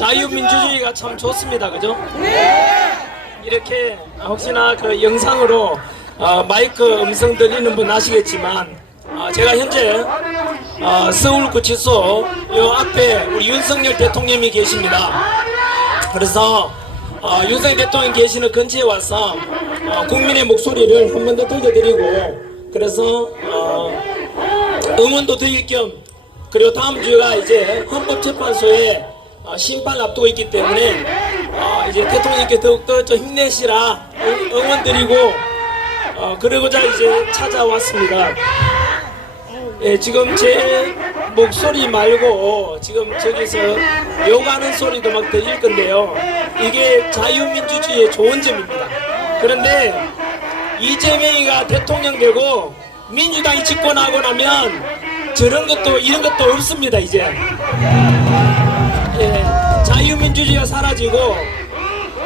자유민주주의가 참 좋습니다. 그죠? 이렇게 혹시나 그 영상으로 마이크 음성 들리는 분 아시겠지만 제가 현재 서울구치소 요 앞에 우리 윤석열 대통령이 계십니다. 그래서 윤석열 대통령 계시는 근처에 와서 국민의 목소리를 한 번 더 들려드리고 그래서 응원도 드릴 겸 그리고 다음 주가 이제 헌법재판소에 심판 앞두고 있기 때문에 이제 대통령께 더욱더 좀 힘내시라 응원 드리고 그러고자 이제 찾아왔습니다. 예, 지금 제 목소리 말고 지금 저기서 욕하는 소리도 막 들릴 건데요. 이게 자유민주주의의 좋은 점입니다. 그런데 이재명이가 대통령 되고 민주당이 집권하고 나면 저런 것도 이런 것도 없습니다. 이제 예, 자유민주주의가 사라지고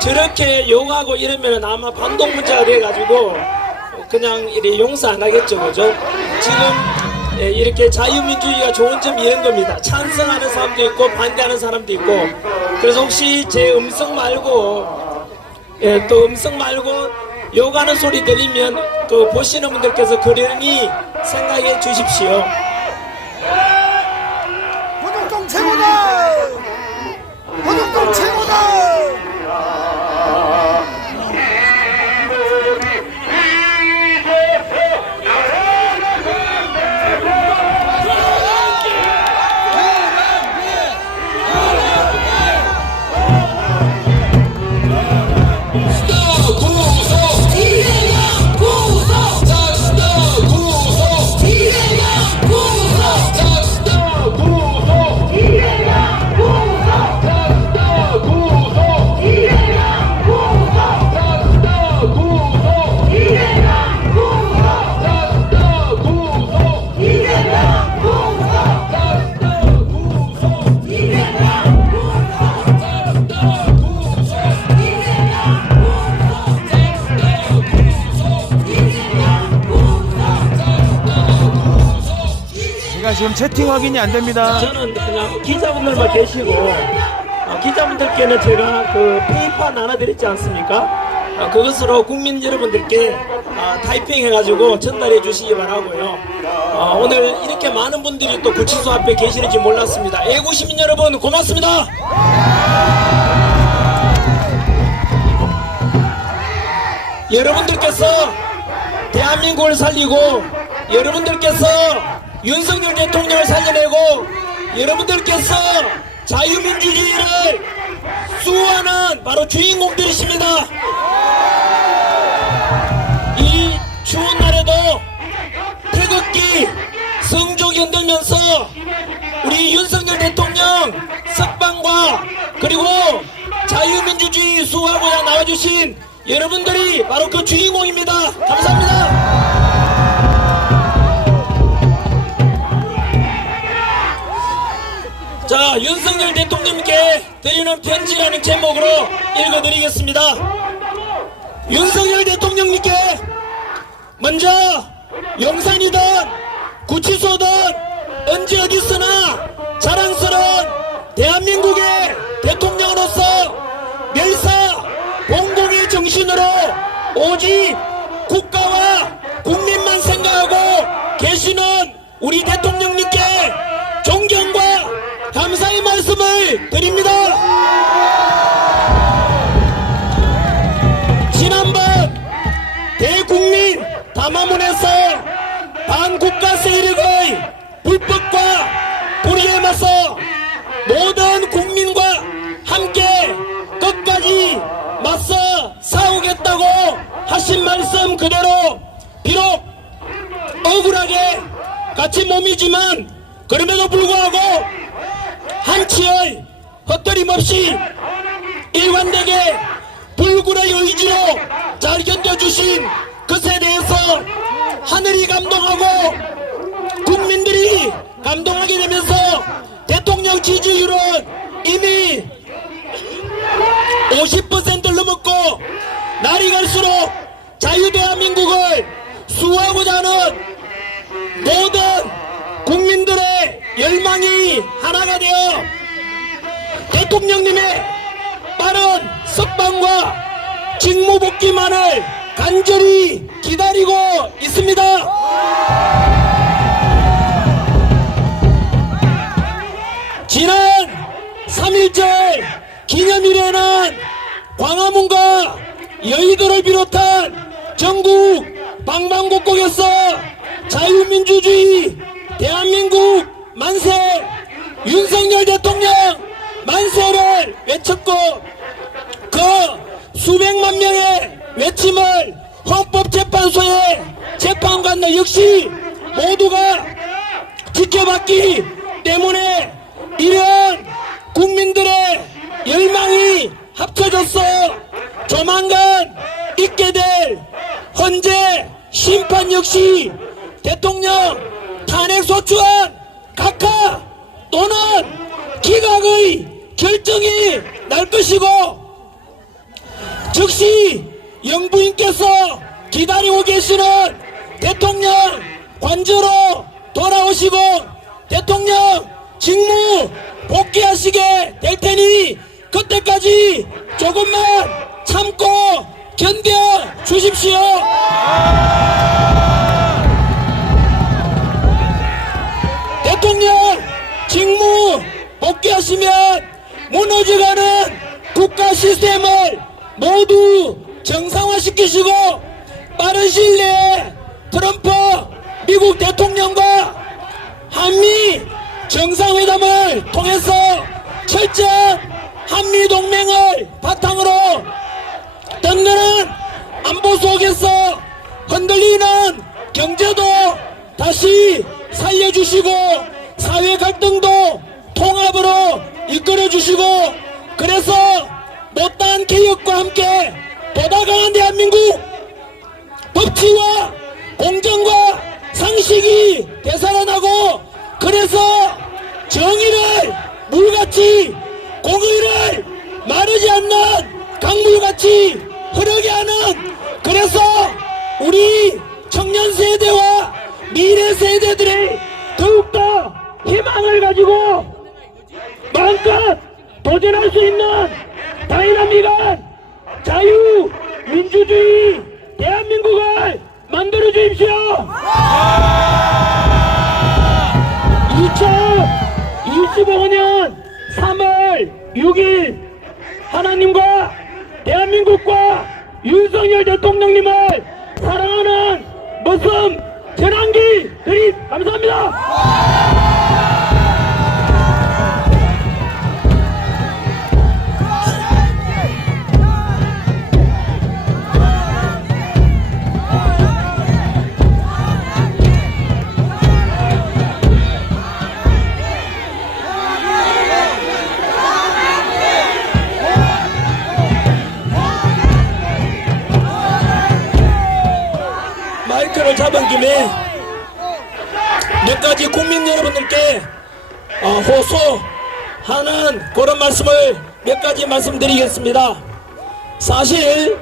저렇게 욕하고 이러면 아마 반동 문제가 돼가지고 그냥 이렇게 용서 안 하겠죠. 그죠? 지금 예, 이렇게 자유민주주의가 좋은 점이 이런 겁니다. 찬성하는 사람도 있고 반대하는 사람도 있고. 그래서 혹시 제 음성 말고 예, 또 음성 말고 욕하는 소리 들리면 그 보시는 분들께서 그러니 생각해 주십시오. 권역동 최고다! 권역동 최고다! 지금 채팅 확인이 안 됩니다. 저는 그냥 기자분들만 계시고 기자분들께는 제가 그 페이퍼 나눠드렸지 않습니까? 그것으로 국민 여러분들께 타이핑 해가지고 전달해 주시기 바라고요. 오늘 이렇게 많은 분들이 또 구치소 앞에 계시는지 몰랐습니다. 애국시민 여러분 고맙습니다. 여러분들께서 대한민국을 살리고 여러분들께서 윤석열 대통령을 살려내고 여러분들께서 자유민주주의를 수호하는 바로 주인공들이십니다. 이 추운 날에도 태극기 성조기 흔들면서 우리 윤석열 대통령 석방과 그리고 자유민주주의 수호하고자 나와주신 여러분들이 바로 그 주인공입니다. 감사합니다. 자, 윤석열 대통령께 드리는 편지라는 제목으로 읽어드리겠습니다. 윤석열 대통령님께 먼저 용산이든 구치소든 언제 어디서나 자랑스러운 대한민국의 대통령으로서 멸사 봉공의 정신으로 오직 국가와 국민만 생각하고 계시는 우리 대통령님께 존경과 감사의 말씀을 드립니다. 지난번 대국민 담화문에서 반국가 세력의 불법과 불의에 맞서 모든 국민과 함께 끝까지 맞서 싸우겠다고 하신 말씀 그대로 비록 억울하게 갇힌 몸이지만 그럼에도 불구하고 한치의 헛들림 없이 일관되게 불굴의 의지로 잘 견뎌주신 것에 대해서 하늘이 감동하고 국민들이 감동하게 되면서 대통령 지지율은 이미 50%를 넘었고 날이 갈수록 자유대한민국을 수호하고자 하는 모든 국민들의 열망이 하나가 되어 대통령님의 빠른 석방과 직무복귀만을 간절히 기다리고 있습니다. 지난 3.1절 기념일에는 광화문과 여의도를 비롯한 전국 방방곡곡에서 자유민주주의 대한민국 만세, 윤석열 대통령 만세를 외쳤고 그 수백만 명의 외침을 헌법재판소의 재판관들 역시 모두가 지켜봤기 때문에 이런 국민들의 열망이 합쳐져서 조만간 있게 될 헌재 심판 역시 대통령 탄핵소추안 각하 또는 기각의 결정이 날 것이고 즉시 영부인께서 기다리고 계시는 대통령 관저로 돌아오시고 대통령 직무 복귀하시게 될 테니 그때까지 조금만 참고 견뎌 주십시오. 대통령 직무 복귀하시면 무너져가는 국가 시스템을 모두 정상화시키시고 빠른 시일 내에 트럼프 미국 대통령과 한미 정상회담을 통해서 철저한 한미 동맹을 바탕으로 든든한 안보 속에서 흔들리는 경제도 다시 살려주시고 사회 갈등도 통합으로 이끌어주시고 그래서 못다한 개혁과 함께 보다 강한 대한민국 법치와 공정과 상식이 되살아나고 그래서 정의를 물같이 공의를 마르지 않는 강물같이 흐르게 하는 그래서 우리 청년 세대와 미래 세대들이 더욱더 희망을 가지고 마음껏 도전할 수 있는 다이나믹한 자유민주주의 대한민국을 만들어 주십시오. 2025년 3월 6일 하나님과 대한민국과 윤석열 대통령님을 사랑하는 머슴 전환기 드립 감사합니다. 마이크를 잡은 김에 몇 가지 국민 여러분들께 호소하는 그런 말씀을 몇 가지 말씀드리겠습니다. 사실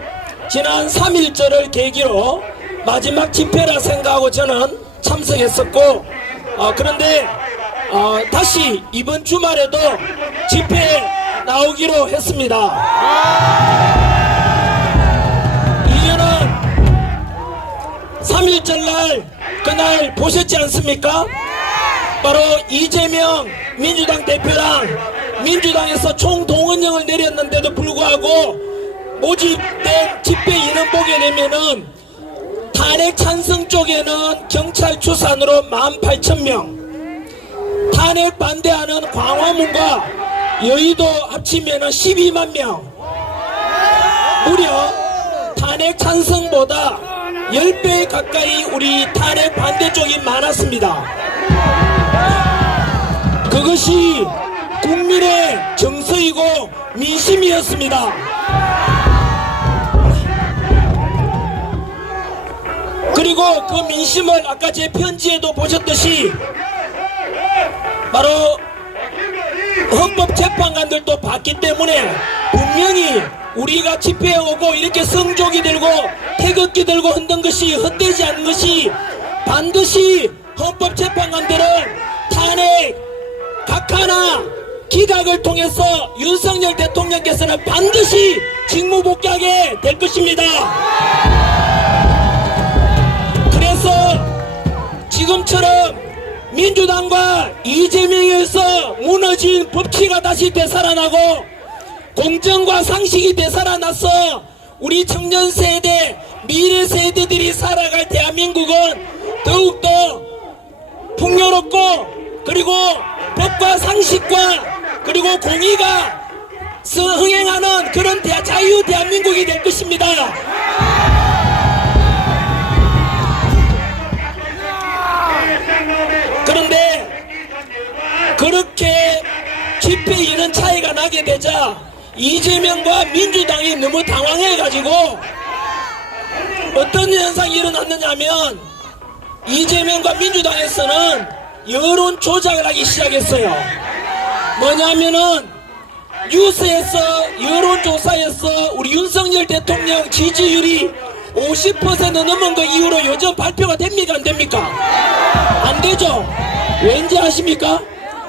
지난 3.1절을 계기로 마지막 집회라 생각하고 저는 참석했었고 그런데 다시 이번 주말에도 집회에 나오기로 했습니다. 3.1절 날 그날 보셨지 않습니까? 바로 이재명 민주당 대표랑 민주당에서 총동원령을 내렸는데도 불구하고 모집된 집회 인원 보게 되면은 탄핵 찬성 쪽에는 경찰 추산으로 18,000명, 탄핵 반대하는 광화문과 여의도 합치면은 12만 명, 무려 탄핵 찬성보다 10배 가까이 우리 탄핵 반대 쪽이 많았습니다. 그것이 국민의 정서이고 민심이었습니다. 그리고 그 민심을 아까 제 편지에도 보셨듯이 바로 헌법재판관들도 봤기 때문에 분명히 우리가 집회에 오고 이렇게 성조기 들고 태극기 들고 흔든 것이 헛되지 않은 것이 반드시 헌법재판관들은 탄핵 각하나 기각을 통해서 윤석열 대통령께서는 반드시 직무 복귀하게 될 것입니다. 그래서 지금처럼 민주당과 이재명에서 무너진 법치가 다시 되살아나고 공정과 상식이 되살아나서 우리 청년 세대, 미래 세대들이 살아갈 대한민국은 더욱더 풍요롭고 그리고 법과 상식과 그리고 공의가 흥행하는 그런 자유 대한민국이 될 것입니다. 그런데 그렇게 집회 이런 차이가 나게 되자 이재명과 민주당이 너무 당황해가지고 어떤 현상이 일어났느냐면 이재명과 민주당에서는 여론 조작을 하기 시작했어요. 뭐냐면은 뉴스에서 여론조사에서 우리 윤석열 대통령 지지율이 50% 넘은 거 이후로 요즘 발표가 됩니까 안 됩니까? 안 되죠. 왠지 아십니까?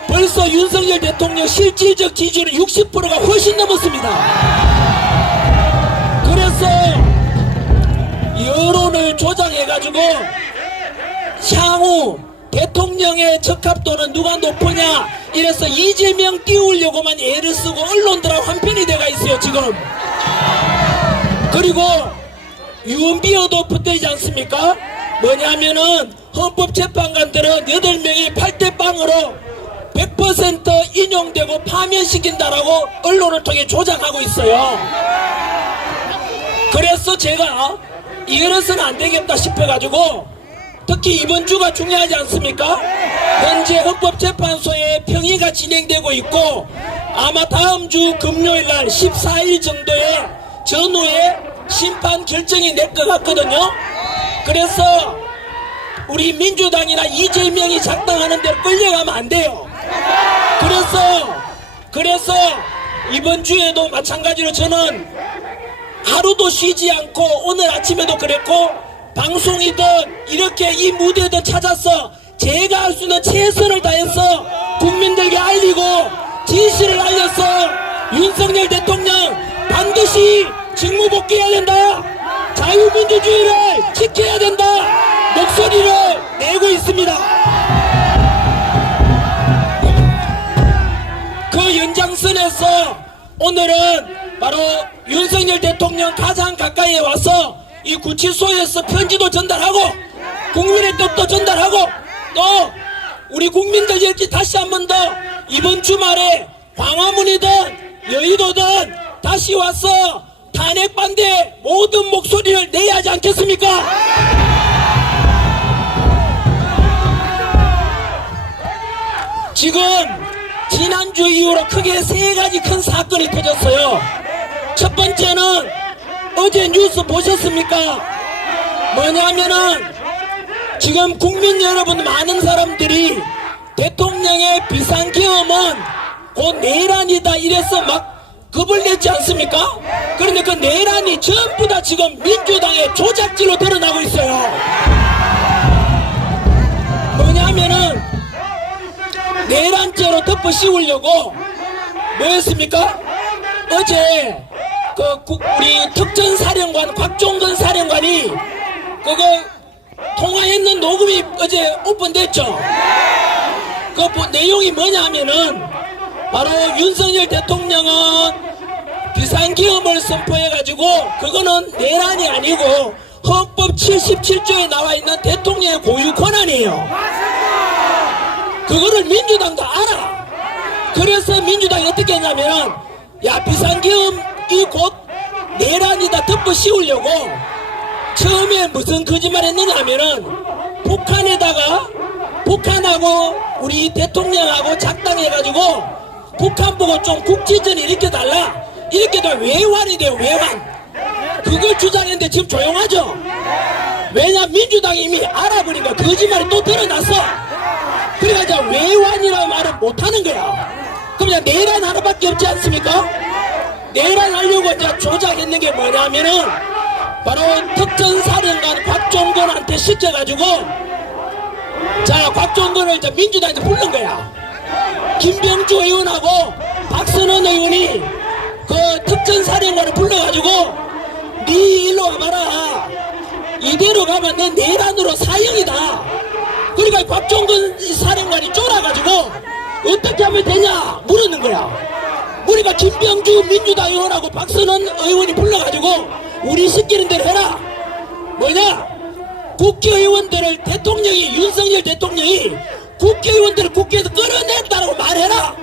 벌써 윤석열 대통령 실질적 지지율은 60%가 훨씬 넘었습니다. 그래서 여론을 조작해가지고 향후 대통령의 적합도는 누가 높으냐 이래서 이재명 띄우려고만 애를 쓰고 언론들하고 한편이 돼가 있어요 지금. 그리고 유언비어도 붙어있지 않습니까? 뭐냐면은 헌법재판관들은 8명이 8대0으로 100% 인용되고 파면시킨다라고 언론을 통해 조작하고 있어요. 그래서 제가 이래서는 안 되겠다 싶어가지고 특히 이번 주가 중요하지 않습니까? 현재 헌법재판소에 평의가 진행되고 있고 아마 다음 주 금요일날 14일 정도에 전후에 심판 결정이 낼 것 같거든요. 그래서 우리 민주당이나 이재명이 작당하는 대로 끌려가면 안 돼요. 그래서 이번 주에도 마찬가지로 저는 하루도 쉬지 않고 오늘 아침에도 그랬고 방송이든 이렇게 이 무대든 찾아서 제가 할 수 있는 최선을 다해서 국민들에게 알리고 진실을 알려서 윤석열 대통령 반드시 직무복귀해야 된다, 자유민주주의를 지켜야 된다 목소리를 내고 있습니다. 그 연장선에서 오늘은 바로 윤석열 대통령 가장 가까이에 와서 이 구치소에서 편지도 전달하고 국민의 뜻도 전달하고 또 우리 국민들에게 다시 한 번 더 이번 주말에 광화문이든 여의도든 다시 와서 탄핵 반대 모든 목소리를 내야 하지 않겠습니까? 지금 지난주 이후로 크게 3가지 큰 사건이 터졌어요. 첫 번째는 어제 뉴스 보셨습니까? 뭐냐면은 지금 국민 여러분 많은 사람들이 대통령의 비상계엄은 곧 내란이다 이래서 막 겁을 냈지 않습니까? 그런데 그 내란이 전부 다 지금 민주당의 조작질로 드러나고 있어요. 뭐냐면은 내란죄로 덮어 씌우려고 뭐였습니까? 어제 우리 특전사령관 곽종근 사령관이 그거 통화했는 녹음이 어제 오픈됐죠. 그 내용이 뭐냐 하면은 바로 윤석열 대통령은 비상계엄을 선포해가지고 그거는 내란이 아니고 헌법 77조에 나와있는 대통령의 고유 권한이에요. 그거를 민주당도 알아. 그래서 민주당이 어떻게 했냐면 야 비상계엄이 곧 내란이다 덮어 씌우려고 처음에 무슨 거짓말 했느냐 하면은 북한하고 우리 대통령하고 작당해가지고 북한 보고 좀 국지전 일으켜달라 이렇게 다 외환이 돼요. 외환. 그걸 주장했는데 지금 조용하죠. 왜냐 민주당이 이미 알아보니까 거짓말이 또 드러났어. 그래가지고 외환이라는 말은 못하는 거야. 그럼 그냥 내란 하나밖에 없지 않습니까? 내란하려고 이제 조작했는 게 뭐냐면은 바로 특전사령관 곽종근한테 시켜가지고 자 곽종근을 이제 민주당에서 부른 거야. 김병주 의원하고 박선원 의원이 그 특전사령관을 불러가지고 니 일로 와봐라, 이대로 가면 너 내란으로 사형이다. 그러니까 곽종근 사령관이 쫄아가지고 어떻게 하면 되냐 물었는 거야. 우리가 김병주 민주당 의원하고 박선원 의원이 불러가지고 우리 시키는 대로 해라. 뭐냐, 국회의원들을 대통령이, 윤석열 대통령이 국회의원들을 국회에서 끌어냈다라고 말해라.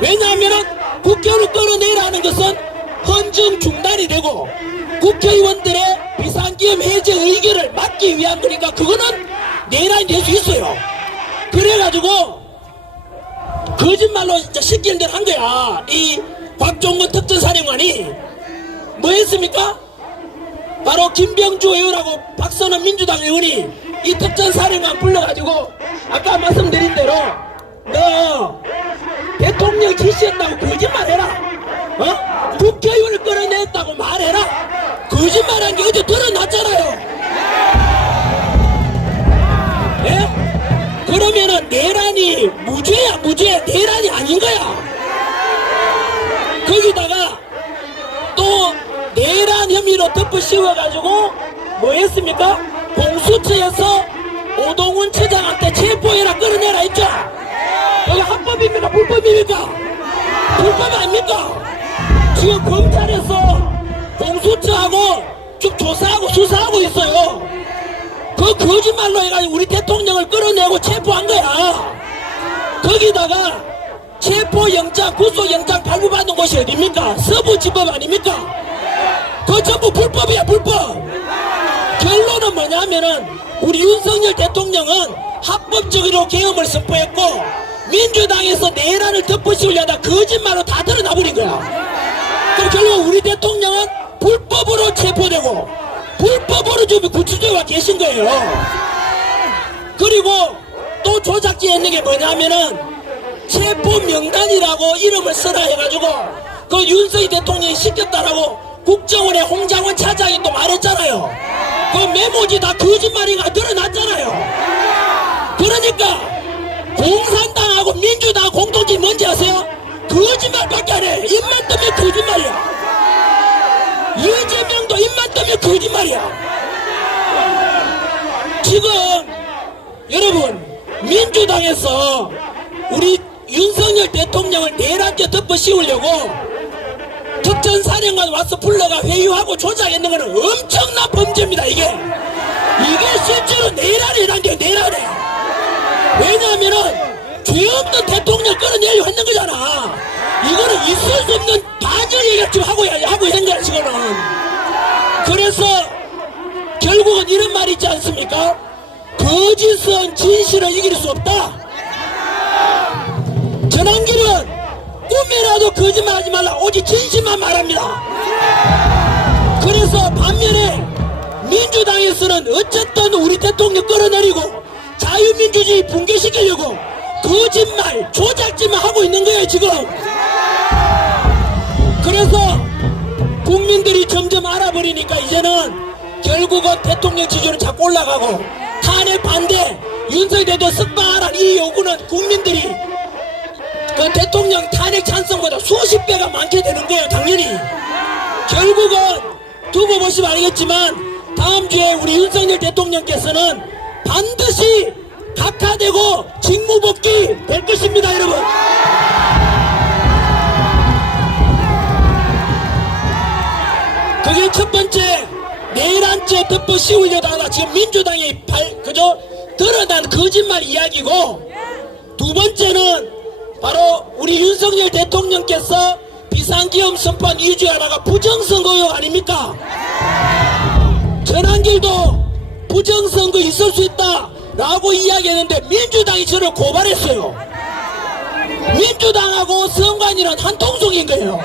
왜냐하면 국회의원을 끌어내라는 것은 헌정 중단이 되고 국회의원들의 비상기업 해제 의결을 막기 위한 거니까 그거는 내란이 될 수 있어요. 그래가지고 거짓말로 이제 시키는 대로 한 거야. 이 곽종근 특전사령관이 뭐 했습니까? 바로 김병주 의원하고 박선원 민주당 의원이 이 특전사령관 불러가지고 아까 말씀드린 대로 너 대통령 지시했다고 거짓말해라. 국회의원을 끌어냈다고 말해라. 거짓말한 게 어제 드러났잖아요. 예? 그러면은 내란이 무죄야, 무죄. 내란이 아닌 거야. 거기다가 또 내란 혐의로 덮어 씌워가지고 뭐 했습니까? 공수처에서 오동훈 처장한테 체포해라, 끌어내라 했죠. 그게 합법입니까, 불법입니까? 불법 아닙니까? 지금 검찰에서 공수처하고 쭉 조사하고 수사하고 있어요. 그 거짓말로 해가지고 우리 대통령을 끌어내고 체포한 거야. 거기다가 체포영장, 구속영장 발부받는 곳이 어딥니까? 서부지법 아닙니까? 그거 전부 불법이야, 불법. 결론은 뭐냐면은 우리 윤석열 대통령은 합법적으로 계엄을 선포했고 민주당에서 내란을 덮어씌우려다 거짓말로 다 드러나버린 거야. 그럼 결국 우리 대통령은 불법으로 체포되고 불법으로 지금 구치소에 와 계신 거예요. 그리고 또 조작지에 있는 게 뭐냐면은 체포 명단이라고 이름을 써라 해가지고 그 윤석열 대통령이 시켰다라고 국정원의 홍장원 차장이 또 말했잖아요. 그 메모지 다 거짓말이가 드러났잖아요. 그러니까 공산당하고 민주당 공통점이 뭔지 아세요? 거짓말밖에 안 해. 입만 뜨면 거짓말이야. 이재명도 입만 뜨면 거짓말이야. 지금 여러분 민주당에서 우리 윤석열 대통령을 내란죄 덮어 씌우려고 특전사령관 와서 불러가 회유하고 조작했는 거는 엄청난 범죄입니다. 이게 실제로 내란이란 게 내란해. 왜냐하면은 죄 없는 대통령 끌어내려고 했는 거잖아. 이거는 있을 수 없는 반전 얘기를 지금 하고 있는 거야 지금은. 그래서 결국은 이런 말이 있지 않습니까? 거짓은 진실을 이길 수 없다. 전환길은 꿈이라도 거짓말하지 말라. 오직 진실만 말합니다. 그래서 반면에 민주당에서는 어쨌든 우리 대통령 끌어내리고 자유민주주의 붕괴시키려고 거짓말, 조작짓만 하고 있는 거예요 지금. 그래서 국민들이 점점 알아버리니까 이제는 결국은 대통령 지지율은 자꾸 올라가고 탄핵 반대, 윤석열 대통령 석방하라는 이 요구는 국민들이 그 대통령 탄핵 찬성보다 수십 배가 많게 되는 거예요. 당연히 결국은 두고 보시면 알겠지만 다음 주에 우리 윤석열 대통령께서는 반드시 각하되고 직무복귀 될 것입니다. 여러분, 그게 첫 번째 내란죄 덮어 씌우려다가 지금 민주당이 그저 드러난 거짓말 이야기고, 두 번째는 바로 우리 윤석열 대통령께서 비상기업 선포한 이유 중 하나가 부정선거 의혹 아닙니까? 전환길도 부정선거 있을 수 있다 라고 이야기했는데 민주당이 저를 고발했어요. 민주당하고 선관위는 한 통속인 거예요.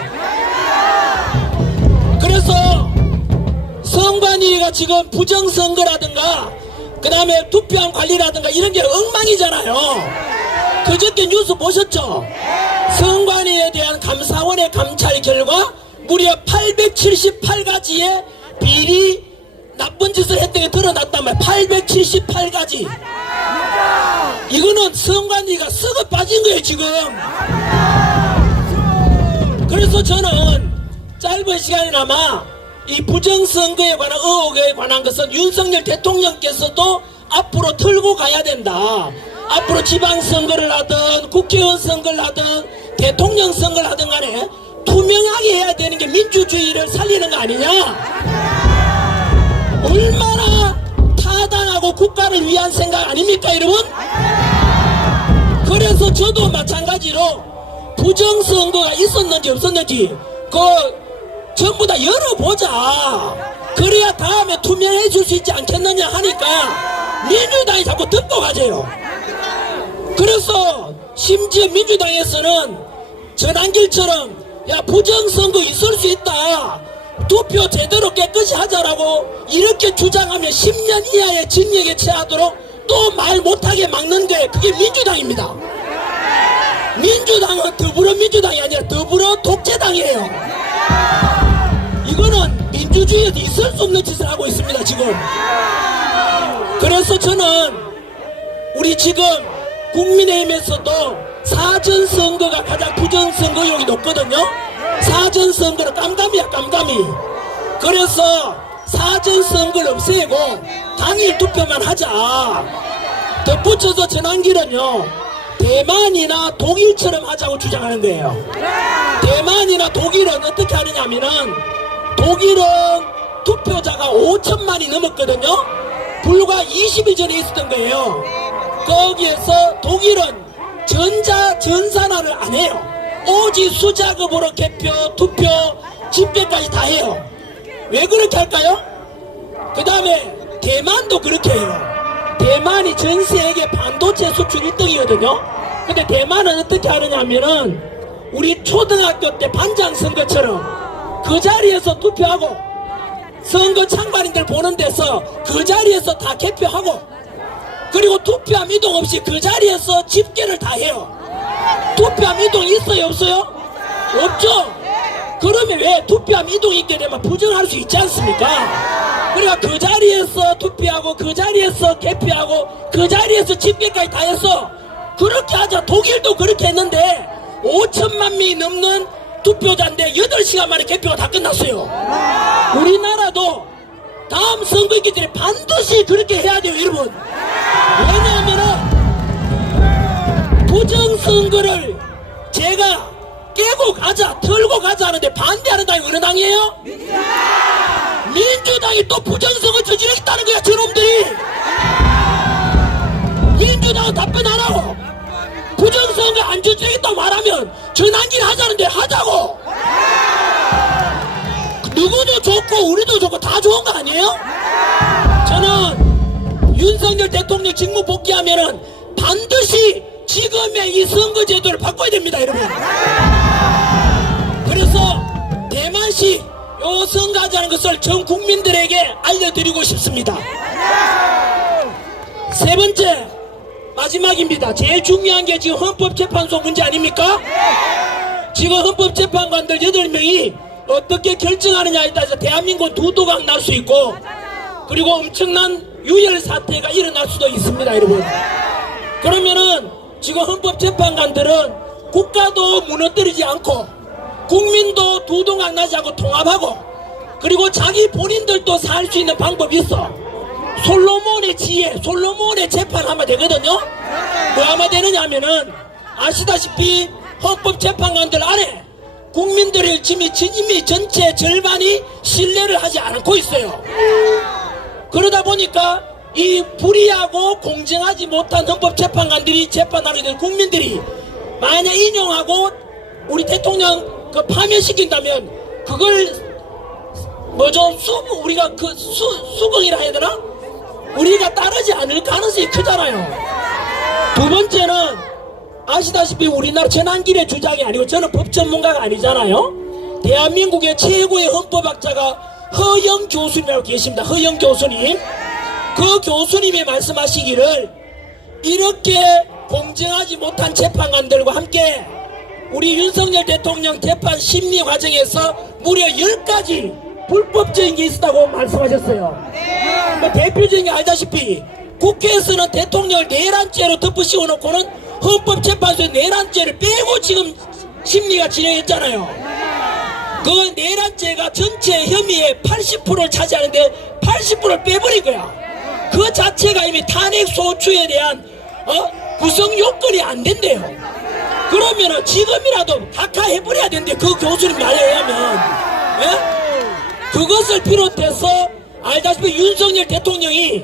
그래서 선관위가 지금 부정선거라든가 그 다음에 투표함 관리라든가 이런 게 엉망이잖아요. 그저께 뉴스 보셨죠? 선관위에 대한 감사원의 감찰 결과 무려 878가지의 비리 나쁜 짓을 했던 게 드러났단 말이에요. 878가지. 이거는 선관위가 썩어 빠진 거예요 지금. 그래서 저는 짧은 시간이나마 이 부정선거에 관한 의혹에 관한 것은 윤석열 대통령께서도 앞으로 털고 가야 된다. 앞으로 지방선거를 하든 국회의원 선거를 하든 대통령 선거를 하든 간에 투명하게 해야 되는 게 민주주의를 살리는 거 아니냐. 얼마나 타당하고 국가를 위한 생각 아닙니까 여러분? 그래서 저도 마찬가지로 부정선거가 있었는지 없었는지 전부 다 열어보자. 그래야 다음에 투명해 줄 수 있지 않겠느냐 하니까 민주당이 자꾸 듣고 가세요. 그래서 심지어 민주당에서는 전한길처럼 야 부정선거 있을 수 있다. 투표 제대로 깨끗이 하자라고 이렇게 주장하면 10년 이하의 징역에 처하도록 또 말 못하게 막는 게 그게 민주당입니다. 민주당은 더불어민주당이 아니라 더불어 독재당이에요. 이거는 민주주의에도 있을 수 없는 짓을 하고 있습니다 지금. 그래서 저는 우리 지금 국민의힘에서도 사전선거가 가장 부정선거 의혹이 높거든요. 사전선거는 깜깜이야 깜깜이. 그래서 사전선거를 없애고 당일 투표만 하자. 덧붙여서 전한길은요 대만이나 독일처럼 하자고 주장하는 거예요. 대만이나 독일은 어떻게 하느냐면은 독일은 투표자가 5천만이 넘었거든요. 불과 20일 전에 있었던 거예요. 거기에서 독일은 전산화를 안 해요. 오직 수작업으로 개표, 투표, 집계까지 다 해요. 왜 그렇게 할까요? 그 다음에 대만도 그렇게 해요. 대만이 전 세계 반도체 수출 1등이거든요. 근데 대만은 어떻게 하느냐면은 우리 초등학교 때 반장 선거처럼 그 자리에서 투표하고 선거 참관인들 보는 데서 그 자리에서 다 개표하고 그리고 투표함 이동 없이 그 자리에서 집계를 다 해요. 투표함 이동 있어요 없어요? 없죠? 그러면 왜 투표함 이동이 있게 되면 부정할 수 있지 않습니까? 그러니까 그 자리에서 투표하고 그 자리에서 개표하고 그 자리에서 집계까지 다 해서 그렇게 하자. 독일도 그렇게 했는데 5천만 명이 넘는 투표자인데 8시간 만에 개표가 다 끝났어요. 우리나라도 다음 선거 있기 때문에 반드시 그렇게 해야 돼요 여러분. 왜냐하면은 부정선거를 제가 깨고 가자 털고 가자 하는데 반대하는 당이 어느 당이에요? 민주당이 또 부정선거 저지르겠다는 거야 저놈들이. 민주당은 답변 안 하고 부정선거 안 저지르겠다고 말하면 전환기를 하자는데 하자고. 누구도 좋고 우리도 좋고 다 좋은 거 아니에요? 저는 윤석열 대통령 직무 복귀하면은 반드시 지금의 이 선거제도를 바꿔야 됩니다 여러분. 그래서 대만시 요 선거하자는 것을 전 국민들에게 알려드리고 싶습니다. 세 번째 마지막입니다. 제일 중요한 게 지금 헌법재판소 문제 아닙니까? 지금 헌법재판관들 8명이 어떻게 결정하느냐에 따라서 대한민국 두도각 날 수 있고 그리고 엄청난 유혈 사태가 일어날 수도 있습니다 여러분. 그러면은 지금 헌법재판관들은 국가도 무너뜨리지 않고 국민도 두동강 나지 않고 통합하고 그리고 자기 본인들도 살 수 있는 방법이 있어. 솔로몬의 지혜, 솔로몬의 재판하면 되거든요. 뭐 하면 되느냐 하면은 아시다시피 헌법재판관들 안에 국민들의 이미 전체 절반이 신뢰를 하지 않고 있어요. 그러다 보니까 이 불의하고 공정하지 못한 헌법재판관들이 재판하게 된 국민들이 만약 인용하고 우리 대통령 파면시킨다면 그걸 우리가 수긍이라 해야 되나? 우리가 따르지 않을 가능성이 크잖아요. 두 번째는 아시다시피 우리나라 전한길의 주장이 아니고 저는 법 전문가가 아니잖아요. 대한민국의 최고의 헌법학자가 허영 교수님이라고 계십니다. 허영 교수님. 그 교수님이 말씀하시기를 이렇게 공정하지 못한 재판관들과 함께 우리 윤석열 대통령 재판 심리 과정에서 무려 10가지 불법적인 게 있었다고 말씀하셨어요. 대표적인 게 알다시피 국회에서는 대통령을 내란죄로 덮으시고 놓고는 헌법재판소에 내란죄를 빼고 지금 심리가 진행했잖아요. 그 내란죄가 전체 혐의의 80%를 차지하는데 80%를 빼버린 거야. 그 자체가 이미 탄핵 소추에 대한 구성 요건이 안 된대요. 그러면은 지금이라도 각하해버려야 되는데 그 교수님 말에 의하면 그것을 비롯해서 알다시피 윤석열 대통령이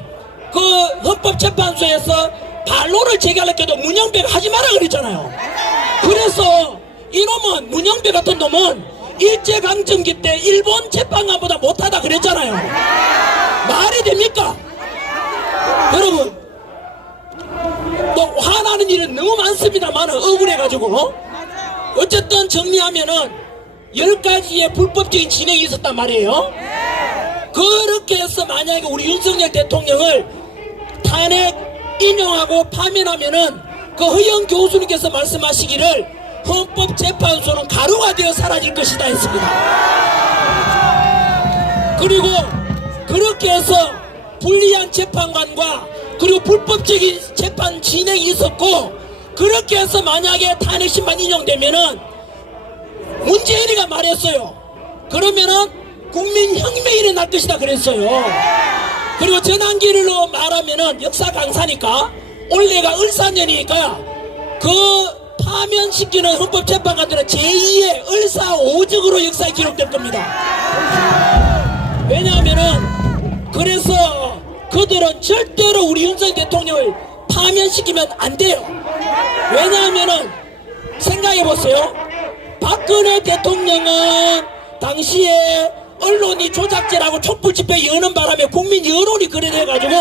그 헌법재판소에서 반론을 제기하려고 해도 문영배가 하지 마라 그랬잖아요. 그래서 이놈은 문영배 같은 놈은 일제강점기 때 일본 재판관보다 못하다 그랬잖아요. 말이 됩니까? 여러분 뭐 화나는 일은 너무 많습니다만 억울해가지고 어쨌든 정리하면은 10가지의 불법적인 진행이 있었단 말이에요. 그렇게 해서 만약에 우리 윤석열 대통령을 탄핵 인용하고 파면하면은 그 허영 교수님께서 말씀하시기를 헌법재판소는 가루가 되어 사라질 것이다 했습니다. 그리고 그렇게 해서 불리한 재판관과 그리고 불법적인 재판 진행이 있었고 그렇게 해서 만약에 탄핵심판 인용되면은 문재인이가 말했어요. 그러면은 국민혁명이 일어날 것이다 그랬어요. 그리고 전환기로 말하면은 역사 강사니까 올해가 을사년이니까 그 파면시키는 헌법재판관들은 제2의 을사오적으로 역사에 기록될 겁니다. 왜냐하면은 그래서 그들은 절대로 우리 윤석열 대통령을 파면시키면 안 돼요. 왜냐하면은 생각해보세요. 박근혜 대통령은 당시에 언론이 조작죄라고 촛불집회 여는 바람에 국민 여론이 그래돼가지고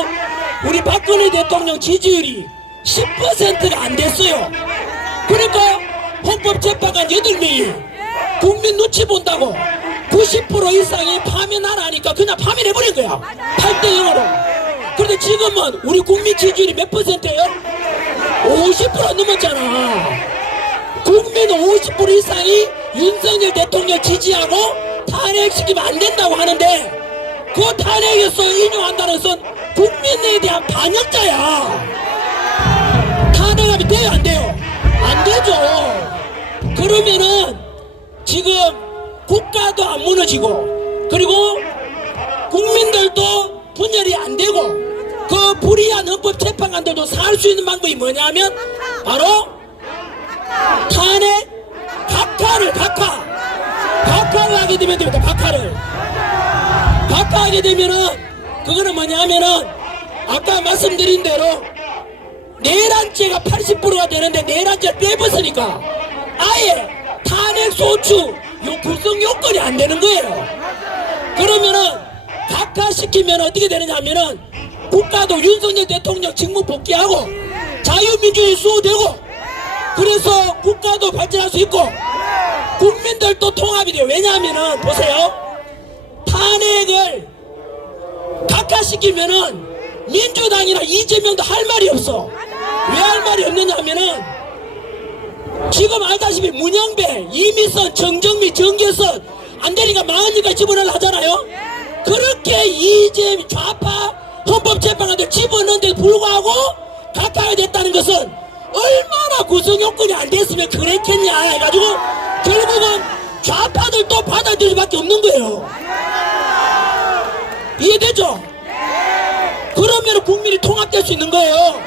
우리 박근혜 대통령 지지율이 10%가 안 됐어요. 그러니까 헌법재판관 8명이 국민 눈치 본다고 90% 이상이 파면하라 하니까 그냥 파면해버린 거야. 8대0으로. 그런데 지금은 우리 국민 지지율이 몇 %예요? 50% 넘었잖아. 국민 50% 이상이 윤석열 대통령 지지하고 탄핵시키면 안 된다고 하는데 그 탄핵에서 인용한다는 것은 국민에 대한 반역자야. 탄핵하면 돼요 안 돼요? 안 되죠. 그러면은 지금 국가도 안 무너지고 그리고 국민들도 분열이 안 되고 그 불의한 헌법재판관들도 살 수 있는 방법이 뭐냐면 바로 탄핵 각하를 하게 되면 됩니다. 각하하게 되면은 그거는 뭐냐면은 아까 말씀드린 대로 내란죄가 80%가 되는데 내란죄를 빼버리니까 아예 탄핵 소추 구성 요건이 안 되는 거예요. 그러면은 각하시키면 어떻게 되느냐 하면은 국가도 윤석열 대통령 직무 복귀하고 자유민주주의 수호되고 그래서 국가도 발전할 수 있고 국민들도 통합이 돼요. 왜냐하면은 보세요. 탄핵을 각하시키면은 민주당이나 이재명도 할 말이 없어. 왜 할 말이 없느냐 하면은 지금 알다시피 문영배, 이미선, 정정미, 정계선 안 되니까 40일까지 집어넣으려 하잖아요. 그렇게 이재명 좌파 헌법재판관들 집어넣는데 불구하고 각하가 됐다는 것은 얼마나 구성요건이 안 됐으면 그랬겠냐 해가지고 결국은 좌파들도 받아들일 수밖에 없는 거예요. 이해되죠? 그러면 국민이 통합될 수 있는 거예요.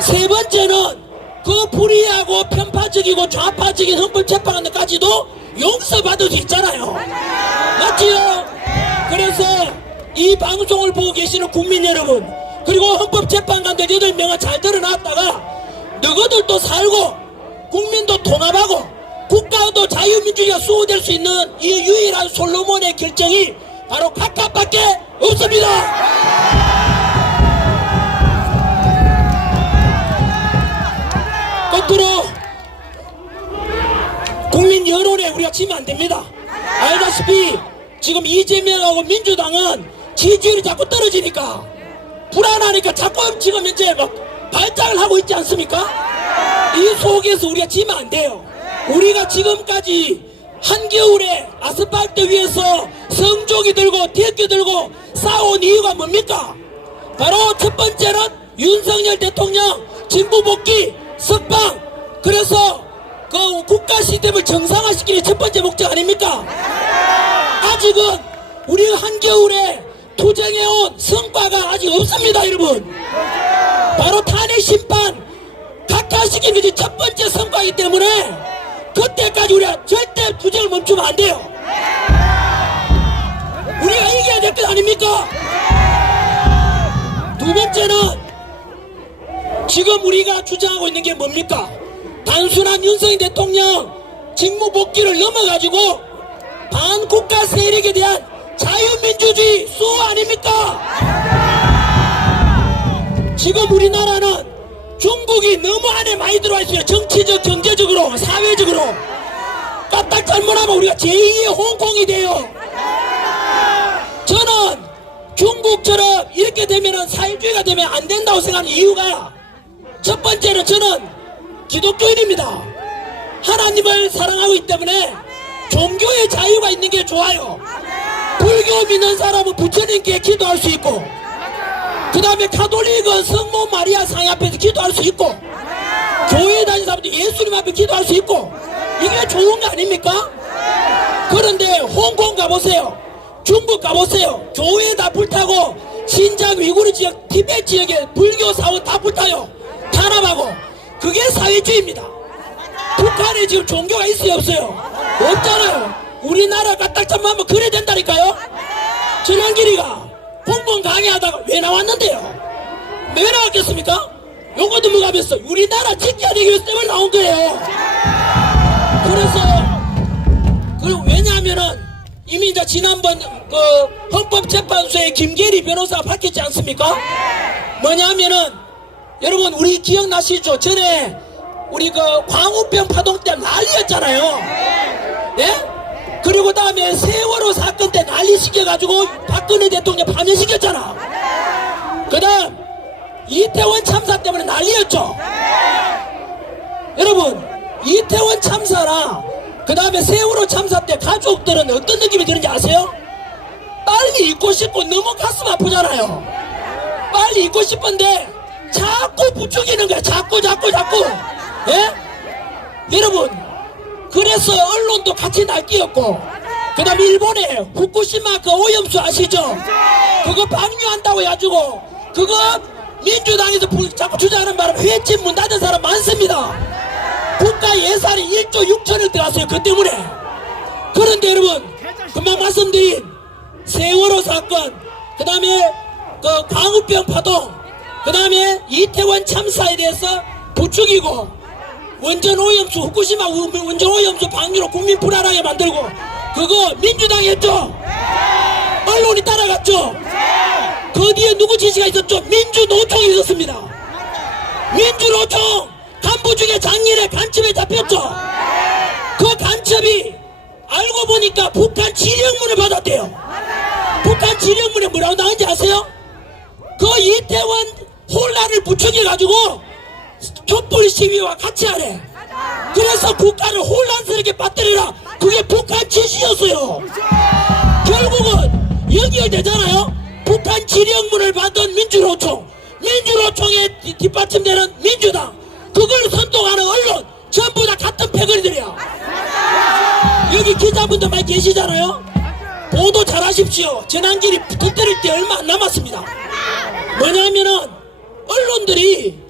세 번째는 그 불의하고 편파적이고 좌파적인 헌법재판관들까지도 용서받을 수 있잖아요. 맞지요? 그래서 이 방송을 보고 계시는 국민 여러분 그리고 헌법재판관들 8명은 잘 들어놨다가 너희들도 살고 국민도 통합하고 국가도 자유민주주의가 수호될 수 있는 이 유일한 솔로몬의 결정이 바로 각하밖에 없습니다. 거꾸로 국민 여론에 우리가 지면 안 됩니다. 알다시피 지금 이재명하고 민주당은 지지율이 자꾸 떨어지니까 불안하니까 자꾸 지금 현재 막 발작을 하고 있지 않습니까? 이 속에서 우리가 지면 안 돼요. 우리가 지금까지 한겨울에 아스팔트 위에서 성조기 들고 대기 들고 싸운 이유가 뭡니까? 바로 첫 번째는 윤석열 대통령 진보 복귀 석방, 그래서 그 국가 시스템을 정상화시키는 첫 번째 목적 아닙니까? 아직은 우리 한겨울에 투쟁해온 성과가 아직 없습니다, 여러분. 바로 탄핵 심판 각하시키는 것이 첫 번째 성과이기 때문에 그때까지 우리가 절대 투쟁을 멈추면 안 돼요. 우리가 이겨야 될 것 아닙니까? 두 번째는 지금 우리가 주장하고 있는 게 뭡니까? 단순한 윤석열 대통령 직무 복귀를 넘어가지고 반국가 세력에 대한 자유민주주의 수호 아닙니까? 지금 우리나라는 중국이 너무 안에 많이 들어와 있어요. 정치적, 경제적으로, 사회적으로. 까딱 잘못하면 우리가 제2의 홍콩이 돼요. 저는 중국처럼 이렇게 되면 사회주의가 되면 안 된다고 생각하는 이유가, 첫 번째는 저는 기독교인입니다. 하나님을 사랑하고 있기 때문에 종교의 자유가 있는 게 좋아요. 불교 믿는 사람은 부처님께 기도할 수 있고, 그 다음에 가톨릭은 성모 마리아 상 앞에서 기도할 수 있고, 교회 다니는 사람도 예수님 앞에 기도할 수 있고, 이게 좋은 거 아닙니까? 그런데 홍콩 가보세요. 중국 가보세요. 교회 다 불타고 신장 위구르 지역, 티베트 지역에 불교 사원 다 불타요. 탄압하고. 그게 사회주의입니다. 북한에 지금 종교가 있어요, 없어요? 없잖아요. 우리나라 까딱참하면 그래야 된다니까요. 전환길이가 공무원 강의하다가 왜 나왔는데요? 왜 나왔겠습니까? 요것도 뭐가 됐어? 우리나라 지켜야 되기 위해서 때문에 나온 거예요. 그리고 왜냐하면은 이미 이제 지난번 그 헌법재판소의 김계리 변호사가 밝혔지 않습니까? 뭐냐면은 여러분 우리 기억나시죠? 전에 우리 그 광우병 파동 때 난리였잖아요. 네? 그리고 다음에 세월호 사건 때 난리 시켜가지고 박근혜 대통령 파면시켰잖아. 그 다음 이태원 참사 때문에 난리였죠. 여러분 이태원 참사나 그 다음에 세월호 참사 때 가족들은 어떤 느낌이 드는지 아세요? 빨리 잊고 싶고 너무 가슴 아프잖아요. 빨리 잊고 싶은데 자꾸 부추기는 거야. 자꾸 예? 여러분 그래서 언론도 같이 날뛰었고, 그 다음에 일본에 후쿠시마 그 오염수 아시죠? 그거 방류한다고 해가지고 그거 민주당에서 자꾸 주장하는 바람에 회집 문 닫은 사람 많습니다. 국가 예산이 1조 6천억 들어갔어요. 그 때문에. 그런데 여러분 금방 말씀드린 세월호 사건, 그 다음에 그 광우병 파동, 그 다음에 이태원 참사에 대해서 부추기고 원전 오염수, 후쿠시마 원전 오염수 방류로 국민 불안하게 만들고 그거 민주당이 했죠? 언론이 따라갔죠? 그 뒤에 누구 지시가 있었죠? 민주노총이 있었습니다. 민주노총 간부 중에 작년에 간첩에 잡혔죠? 그 간첩이 알고 보니까 북한 지령문을 받았대요. 북한 지령문에 뭐라고 나온지 아세요? 그 이태원 혼란을 부추겨가지고 촛불 시위와 같이 하래. 그래서 국가를 혼란스럽게 빠뜨리라. 그게 북한 지시였어요. 결국은 연결되잖아요. 북한 지령문을 받은 민주노총, 민주노총에 뒷받침되는 민주당, 그걸 선동하는 언론 전부 다 같은 패거리들이야. 여기 기자분들 많이 계시잖아요. 보도 잘하십시오. 전환길이 터뜨릴 때 얼마 안 남았습니다. 뭐냐면은 언론들이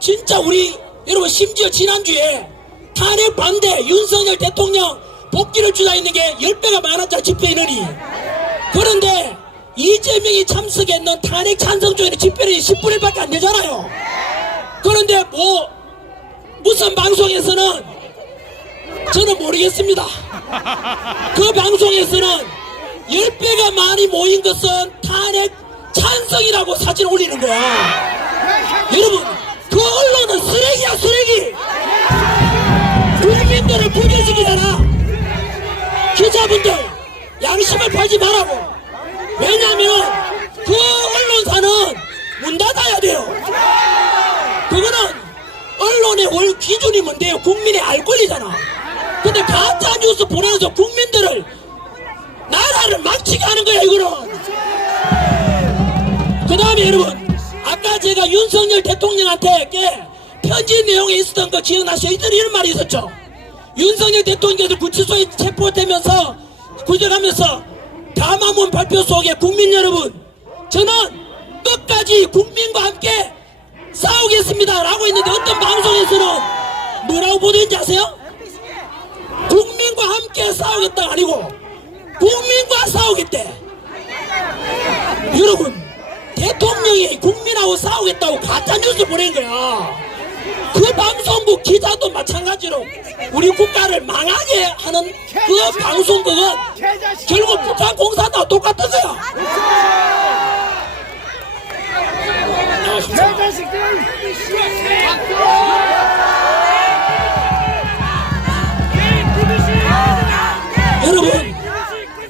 진짜 우리 여러분 심지어 지난주에 탄핵 반대 윤석열 대통령 복귀를 주장했는 게 10배가 많았잖아, 집회 인원이. 그런데 이재명이 참석했는 탄핵 찬성 중에는 집회는 10분의 1밖에 안 되잖아요. 그런데 무슨 방송에서는 저는 모르겠습니다. 그 방송에서는 10배가 많이 모인 것은 탄핵 찬성이라고 사진 올리는 거야. 여러분 그 언론은 쓰레기야, 쓰레기. 국민들을 분열시키잖아. 기자분들 양심을 팔지 말라고. 왜냐하면 그 언론사는 문 닫아야 돼요. 그거는 언론의 월 기준이 뭔데요? 국민의 알 권리잖아. 근데 가짜 뉴스 보내서 국민들을, 나라를 망치게 하는 거야 이거는. 그 다음에 여러분 제가 윤석열 대통령한테 편지 내용에 있었던 거 기억나시죠? 이런 말이 있었죠. 윤석열 대통령께서 구치소에 체포되면서 구속하면서 담화문 발표 속에 국민 여러분, 저는 끝까지 국민과 함께 싸우겠습니다 라고 했는데 어떤 방송에서는 뭐라고 보도했는지 아세요? 국민과 함께 싸우겠다가 아니고 국민과 싸우겠대. 여러분, 대통령이 국민하고 싸우겠다고 가짜뉴스 보낸 거야. 그 방송국 기자도 마찬가지로 우리 국가를 망하게 하는 그 방송국은 결국 북한 공산당과 똑같은 거야. 여러분,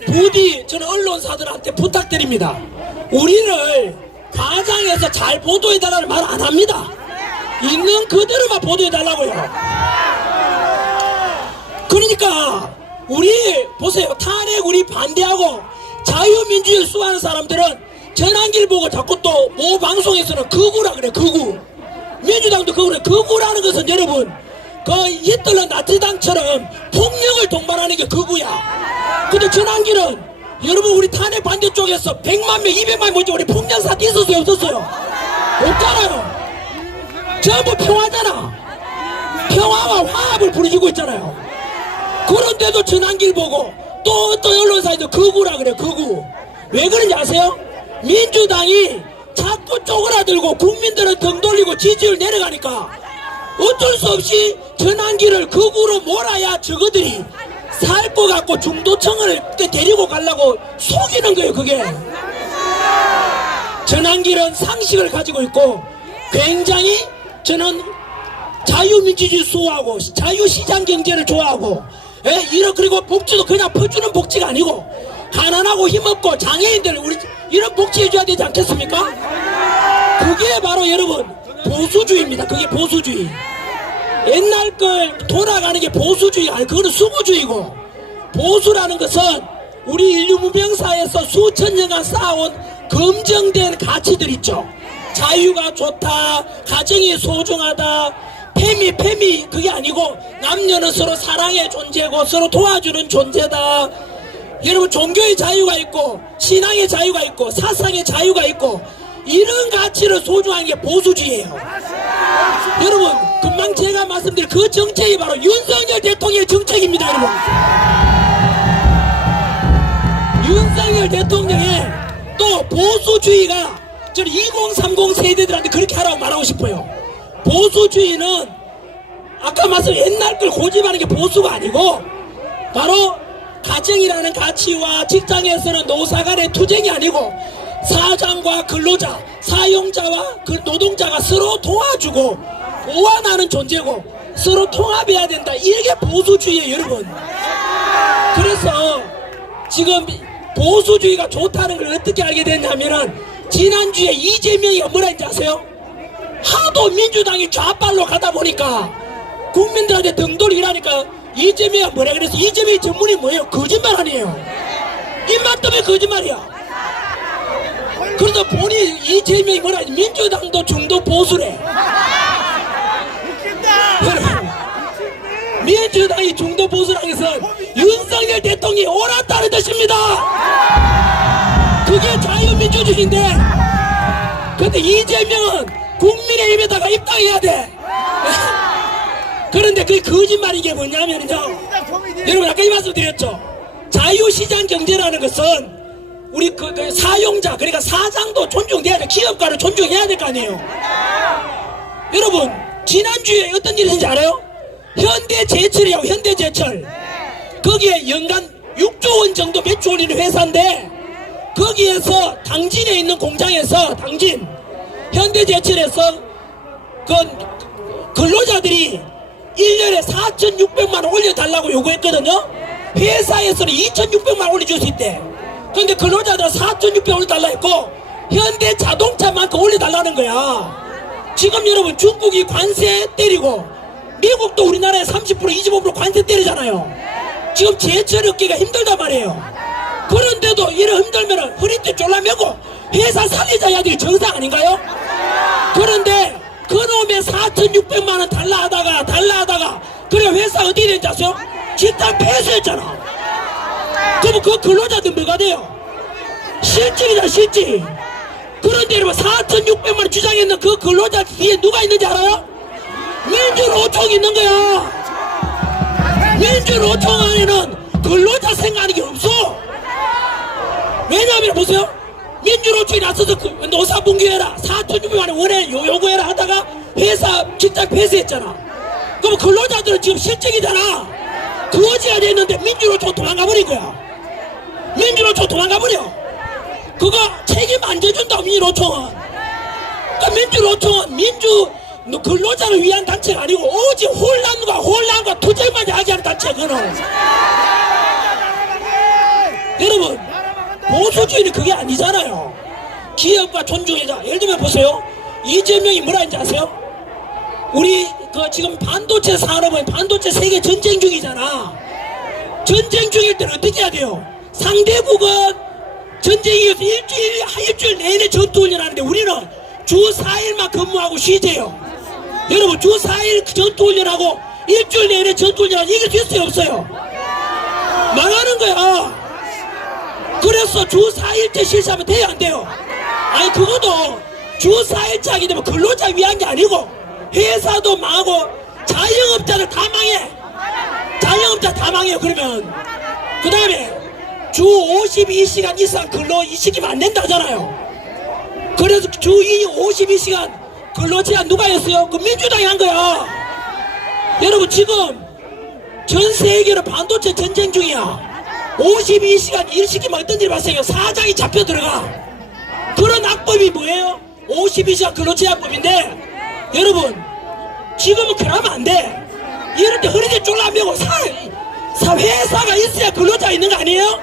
부디 저는 언론사들한테 부탁드립니다. 우리를 가장해서 잘 보도해달라는 말 안 합니다. 있는 그대로만 보도해달라고요. 그러니까 우리 보세요. 탄핵 우리 반대하고 자유민주주의를 수호하는 사람들은 전환길 보고 자꾸 또 모 방송에서는 극우라 그래. 극우. 민주당도 극우래. 극우라는 것은 여러분, 그 히틀러 나치당처럼 폭력을 동반하는 게 극우야. 근데 전환길은 여러분, 우리 탄핵 반대쪽에서 100만 명 200만 명 우리 폭력 사태 있었어요 없었어요? 없잖아요. 전부 평화잖아. 평화와 화합을 부르짖고 있잖아요. 그런데도 전환길 보고 또 어떤 언론사에도 극우라 그래. 극우. 왜 그런지 아세요? 민주당이 자꾸 쪼그라들고 국민들은 등 돌리고 지지율 내려가니까 어쩔 수 없이 전환길을 극우로 몰아야 저거들이 살 것 같고 중도층을 데리고 가려고 속이는 거예요. 그게 전환길은 상식을 가지고 있고 굉장히 저는 자유민주주의 수호하고 자유시장 경제를 좋아하고, 그리고 복지도 그냥 퍼주는 복지가 아니고 가난하고 힘없고 장애인들 우리 이런 복지 해줘야 되지 않겠습니까? 그게 바로 여러분 보수주의입니다. 그게 보수주의. 옛날 걸 돌아가는 게 보수주의 아니, 그거는 수구주의고, 보수라는 것은 우리 인류 문명사에서 수천 년간 쌓아온 검증된 가치들 있죠. 자유가 좋다, 가정이 소중하다, 패미 그게 아니고 남녀는 서로 사랑의 존재고 서로 도와주는 존재다. 여러분, 종교의 자유가 있고 신앙의 자유가 있고 사상의 자유가 있고 이런 가치를 소중한 게 보수주의예요. 여러분, 금방 제가 말씀드린 그 정책이 바로 윤석열 대통령의 정책입니다. 여러분, 윤석열 대통령의 또 보수주의가 저는 2030 세대들한테 그렇게 하라고 말하고 싶어요. 보수주의는 아까 말씀드린 옛날 걸 고집하는 게 보수가 아니고 바로 가정이라는 가치와 직장에서는 노사 간의 투쟁이 아니고 사장과 근로자, 사용자와 그 노동자가 서로 도와주고 보완하는 존재고 서로 통합해야 된다. 이게 보수주의예요. 여러분, 그래서 지금 보수주의가 좋다는 걸 어떻게 알게 됐냐면은 지난주에 이재명이 뭐라 했는지 아세요? 하도 민주당이 좌빨로 가다 보니까 국민들한테 등돌이라니까 이재명이 뭐라 그래서 이재명의 전문이 뭐예요? 거짓말 아니에요. 입만 뜨면 거짓말이야. 그래서 본인 이재명이 뭐라 했지? 민주당도 중도 보수래. 민주당이 중도 보수라는 것은 윤석열 대통령이 옳았다는 뜻입니다. 그게 자유민주주의인데, 근데 이재명은 국민의힘에다가 입당해야 돼. 그런데 그게 거짓말인 게 뭐냐면요, 여러분 아까 이 말씀 드렸죠. 자유시장 경제라는 것은 우리 그 사용자, 그러니까 사장도 존중돼야 돼. 기업가를 존중해야 될 거 아니에요. 여러분, 지난주에 어떤 일이 있는지 알아요? 현대제철이라고, 현대제철. 거기에 연간 6조 원 정도 매출 올리는 회사인데, 거기에서 당진에 있는 공장에서 당진 현대제철에서 그 근로자들이 1년에 4,600만 원 올려달라고 요구했거든요. 회사에서는 2,600만 원 올려줄 수 있대. 근데 근로자들은 4,600만 원 올려달라 했고 현대자동차만큼 올려달라는 거야. 지금 여러분, 중국이 관세 때리고 미국도 우리나라에 30% 25% 관세 때리잖아요. 지금 제철업계가 힘들단 말이에요. 그런데도 이래 힘들면 허리띠 졸라매고 회사 살리자 해야 될 정상 아닌가요? 그런데 그놈의 4,600만 원 달라 하다가 그래 회사 어디 된지 아세요? 직장 폐쇄했잖아. 그럼 그 근로자들 뭐가 돼요? 실직이다 실직. 그런데 여러분 4,600만 원 주장했는 그 근로자 뒤에 누가 있는지 알아요? 민주노총이 있는 거야. 민주노총 안에는 근로자 생각하는 게 없어. 왜냐하면 보세요. 민주노총이 나서서 노사분규해라 4,600만 원 원에 요구해라 하다가 회사 직장 폐쇄했잖아. 그럼 근로자들은 지금 실직이잖아. 거지가 됐는데 민주노총 도망가버린 거야. 민주노총 도망가버려. 그거 책임 안 져준다 민주노총은. 그러니까 민주노총은 근로자를 위한 단체가 아니고 오직 혼란과 투쟁만 야기하는 단체야 그거는. 여러분 보수주의는 그게 아니잖아요. 기업과 존중해자. 예를 들면 보세요. 이재명이 뭐라 했는지 아세요? 우리 지금 반도체 산업은 반도체 세계 전쟁 중이잖아. 전쟁 중일 때는 어떻게 해야 돼요? 상대국은 전쟁이어서 일주일 내내 전투훈련하는데 우리는 주 4일만 근무하고 쉬재요. 여러분 주 4일 전투훈련하고 일주일 내내 전투훈련하고 이길 수 있어요 없어요? 망하는 거야. 그래서 주 4일째 실시하면 돼요 안 돼요? 아니 그것도 주 4일째 하게 되면 근로자 위한 게 아니고 회사도 망하고 자영업자들 다 망해. 자영업자 다 망해요. 그러면 그 다음에 주 52시간 이상 근로 시키면 안 된다잖아요. 그래서 주 52시간 근로 제한 누가 했어요? 그 민주당이 한 거야. 여러분 지금 전 세계로 반도체 전쟁 중이야. 52시간 일 시키면 어떤 일 발생해요? 사장이 잡혀 들어가. 그런 악법이 뭐예요? 52시간 근로제한법인데 여러분 지금은 그러면 안 돼. 이럴 때 허리띠 쫄라매고 회사가 있어야 근로자 있는 거 아니에요?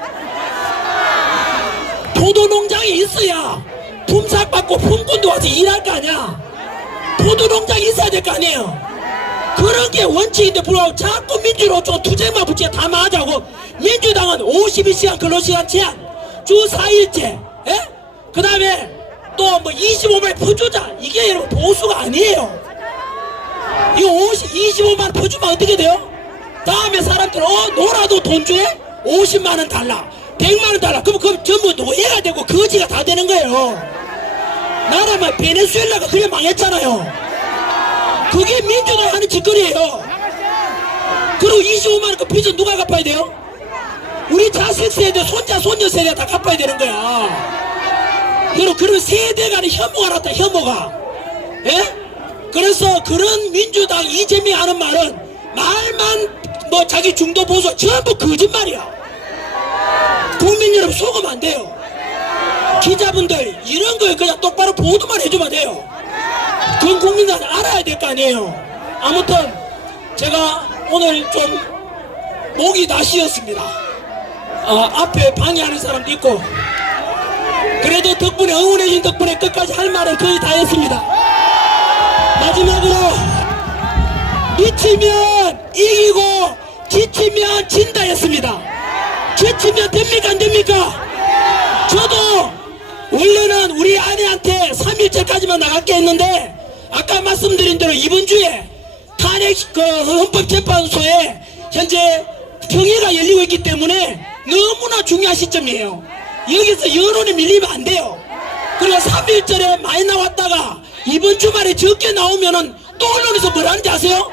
포도농장이 있어야 품삯받고 품꾼도 와서 일할 거 아니야. 포도농장이 있어야 될 거 아니에요. 그런 게 원칙인데 불구하고 자꾸 민주노총 투쟁만 붙여 다 맞아고 민주당은 52시간 근로시간 제한 주 4일째 그 다음에 또 뭐 25만 퍼주자. 이게 여러분 보수가 아니에요. 이거 25만 원 퍼주면 어떻게 돼요? 다음에 사람들 놀아도 돈 주에 50만 원 달라 100만 원 달라. 그럼 그 전부 노예가 되고 거지가 다 되는 거예요. 나라면 베네수엘라가 그래 망했잖아요. 그게 민주당이 하는 짓거리예요. 그리고 25만 원 그 빚은 누가 갚아야 돼요? 우리 자식 세대, 손자, 손녀 세대가 다 갚아야 되는 거야. 여러분 그런 세대 간의 혐오가 났다 혐오가. 예? 그래서 그런 민주당 이재명이 하는 말은 말만 뭐 자기 중도 보수 전부 거짓말이야. 국민 여러분 속으면 안 돼요. 기자분들 이런 거에 그냥 똑바로 보도만 해주면 돼요. 그건 국민들은 알아야 될 거 아니에요. 아무튼 제가 오늘 좀 목이 다 쉬었습니다. 앞에 방해하는 사람도 있고 그래도 덕분에 응원해준 덕분에 끝까지 할 말은 거의 다 했습니다. 마지막으로 미치면 이기고 지치면 진다 했습니다. 지치면 됩니까 안 됩니까? 저도 원래는 우리 아내한테 3일째까지만 나갈게 했는데 아까 말씀드린 대로 이번 주에 탄핵 헌법재판소에 현재 평의가 열리고 있기 때문에 너무나 중요한 시점이에요. 여기서 여론에 밀리면 안 돼요. 그리고 3일절에 많이 나왔다가 이번 주말에 적게 나오면은 또 언론에서 뭐라 하는지 아세요?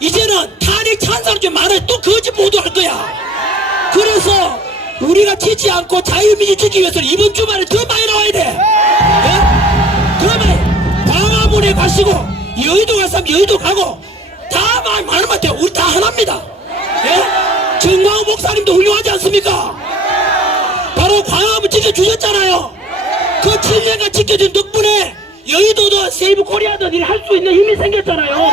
이제는 탄핵 찬사로 좀 많아요. 또 거짓 보도할 거야. 그래서 우리가 지지 않고 자유민주 지키기 위해서는 이번 주말에 더 많이 나와야 돼. 예? 더 많이. 광화문에 가시고 여의도 가서 여의도 가고 다 많으면 돼요. 우리 다 하나입니다. 예? 정광훈 목사님도 훌륭하지 않습니까? 바로 광화문 지켜주셨잖아요. 그 7년간 지켜준 덕분에 여의도도 세이브 코리아도 일 할 수 있는 힘이 생겼잖아요.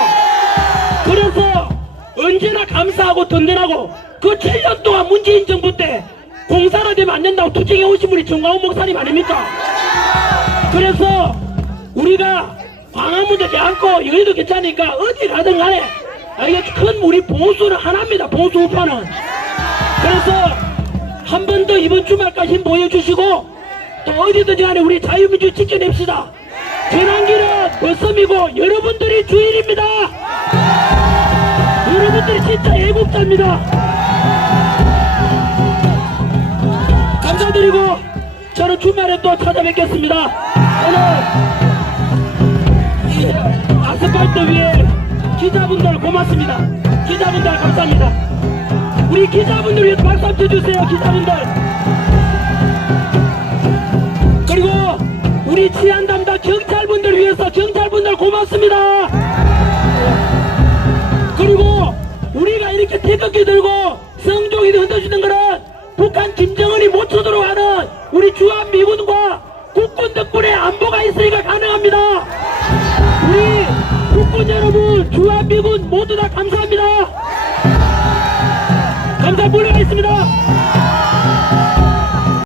그래서 언제나 감사하고 든든하고 그 7년 동안 문재인 정부 때 공사가 되면 안 된다고 투쟁해 오신 분이 정광훈 목사님 아닙니까? 그래서 우리가 광화문도 괜찮고 여기도 괜찮으니까 어디 가든 간에 이게 큰 우리 보수는 하나입니다. 보수 우파는. 그래서 한 번 더 이번 주말까지 힘 보여주시고 또 어디든지 간에 우리 자유민주 지켜냅시다. 전환기는 벗음이고 여러분들이 주인입니다. 여러분들이 진짜 애국자입니다. 감사드리고 저는 주말에 또 찾아뵙겠습니다. 오늘 이 아스팔트 위에 기자분들 고맙습니다. 기자분들 감사합니다. 우리 기자분들 위해서 박수 한번 쳐주세요. 기자분들. 그리고 우리 치안 담당 경찰분들 위해서 경찰분들 고맙습니다. 그리고 우리가 이렇게 태극기 들고 성종이 흔들어주는 거는 북한 김정은이 못 쳐도록 하는 우리 주한미군과 국군 덕분에 안보가 있으니까 가능합니다. 우리 국군 여러분, 주한미군 모두 다 감사합니다. 감사 물러가겠습니다.